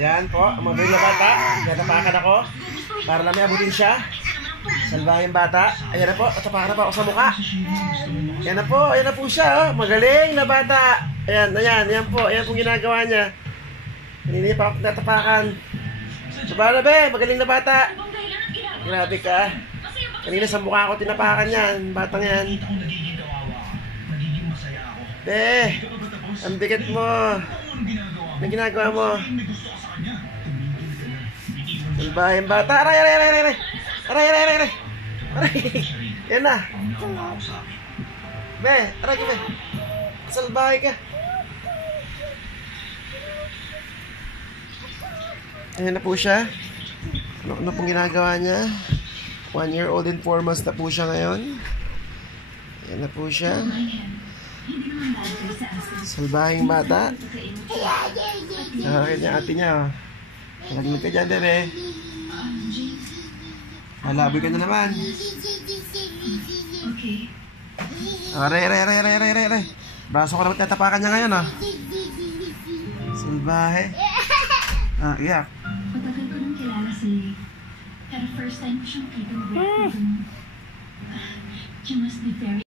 Yan po, magaling na bata. Natapakan ako para lang may abutin siya. Salbahing bata. Ayan na po, natapakan na po ako sa mukha. Yan na po siya. Oh. Magaling na bata. Ayan po. Ayan po ginagawa niya. Hindi pa ako natapakan. Sabala be, magaling na bata. Grabe ka. Kanina sa mukha ako tinapakan yan. Batang yan. Be, ang bigat mo. Ano ginagawa mo? Salbahing bata. Aray. Yan na. Be, aray ka be. Salbahe ka. Ayan na po siya. Ano pong ginagawa niya? 1 year old and 4 months na po siya ngayon. Ayan na po siya. Salbahing bata. Nakakit niya ate niya. Nalaglag ka dyan, bebe. Malaboy ka na naman. Aray. Braso ko naman tatapakan niya ngayon, ah. Salbahe. Iyak. Matagal ko nang kilala si Lee. Pero first time ko siyang kita. You must be very